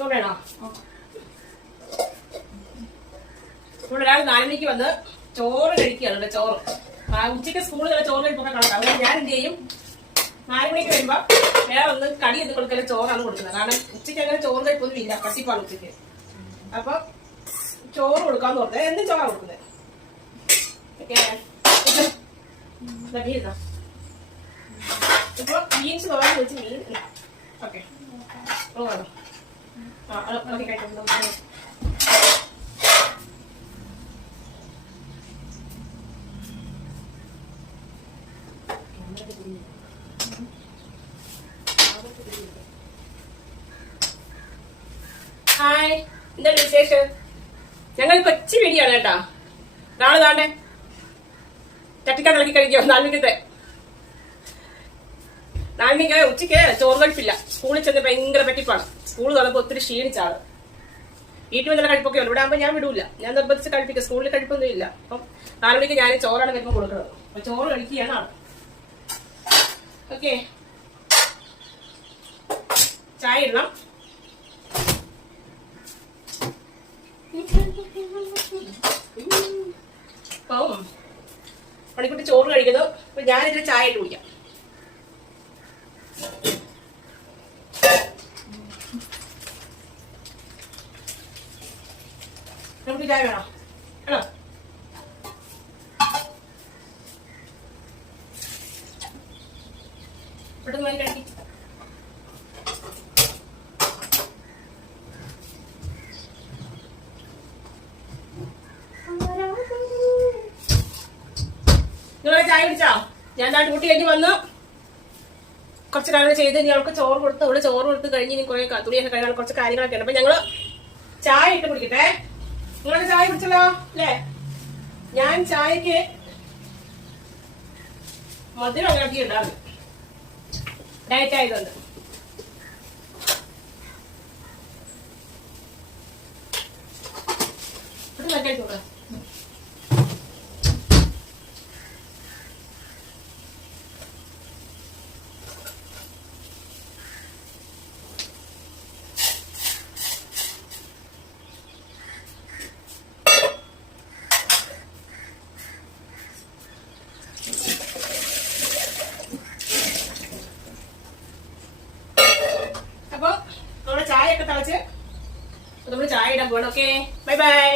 ചോറേണോ? ഇവിടെ ഒരാൾ 4 മണിക്ക് വന്ന് ചോറ് കഴിക്കുകയാണ്. ചോറ് ഉച്ചയ്ക്ക് സ്കൂളിൽ ചോറ് കഴിപ്പൊക്കെ കണക്കാം. അതുകൊണ്ട് ഞാൻ എന്ത് ചെയ്യും, 4 മണിക്ക് വരുമ്പോ വേറെ ഒന്ന് കടി എന്ന് കൊടുക്കല് ചോറാണ് കൊടുക്കുന്നത്. കാരണം ഉച്ചയ്ക്ക് അങ്ങനെ ചോറ് കഴിപ്പൊന്നും ഇല്ല, പട്ടിപ്പാണ് ഉച്ചയ്ക്ക്. അപ്പൊ ചോറ് കൊടുക്കാന്ന് പറഞ്ഞത് എന്തും ചോറാണ് കൊടുക്കുന്നത്. ഇപ്പൊ ബീൻസ് തോരാൻ വെച്ച് മീൻ ഓക്കെ കഴിക്കുന്നു. ഹായ്, എന്താണ് വിശേഷം? ഞങ്ങൾ കൊച്ചു വീഡിയോയാണ് കേട്ടാ. നാളെ താണ്ടെ തട്ടിക്കാട്ടിളക്കി കഴിക്കോ. 4 മണിക്കത്തെ 4 മണിക്ക് ഉച്ചയ്ക്ക് ചോറ് കഴിപ്പില്ല. സ്കൂളിൽ ചെന്ന് ഭയങ്കര പറ്റിപ്പാണ്. സ്കൂൾ തുറന്നപ്പോ ഒത്തിരി ക്ഷീണിച്ചാണ്. വീട്ടിൽ വന്നുള്ള കഴിപ്പൊക്കെ ഉള്ളു. ഇവിടെ ആകുമ്പോൾ ഞാൻ വിടൂല, ഞാൻ നിർബന്ധിച്ച് കഴിപ്പിക്കുക. സ്കൂളിൽ കഴിപ്പൊന്നും ഇല്ല. അപ്പം 4 മണിക്ക് ഞാൻ ചോറാണ് വരുമ്പോൾ കൊടുക്കുന്നത്. അപ്പൊ ചോറ് കഴിക്കുകയാണ് ആള്. ഓക്കെ, ചായ ഇടണം. പണിക്കുട്ടി ചോറ് കഴിക്കുന്നു. അപ്പൊ ഞാനിതിൽ ചായ ഇട്ട് കുടിക്കാം. നമുക്ക് ചായ വേണോ? ആണോ? പെട്ടെന്ന് വാങ്ങി കഴിക്കും. നിങ്ങളെ ചായ കുടിച്ചോ? ഞാൻ ഡ്യൂട്ടി കഴിഞ്ഞ് വന്നു കുറച്ച് കാര്യങ്ങൾ ചെയ്ത് ഞങ്ങൾക്ക് ചോറ് കൊടുത്ത് അവള് ചോറ് കൊടുത്ത് കഴിഞ്ഞ് ഇനി കുറെ തുണിയൊക്കെ കഴിയാൻ കുറച്ച് കാര്യങ്ങളൊക്കെ ഉണ്ട്. അപ്പൊ ഞങ്ങള് ചായ ഇട്ട് കുടിക്കട്ടെ. നിങ്ങളൊക്കെ ചായ കുടിച്ചല്ലോ അല്ലേ? ഞാൻ ചായക്ക് മധുരം അങ്ങനെ ഉണ്ടാവും, ഡയറ്റ് ആയതുകൊണ്ട്. ചോറ് ചായ ഒക്കെ തിളച്ച് നമ്മൾ ചായ ഇടാൻ പോകണം. Okay, bye bye.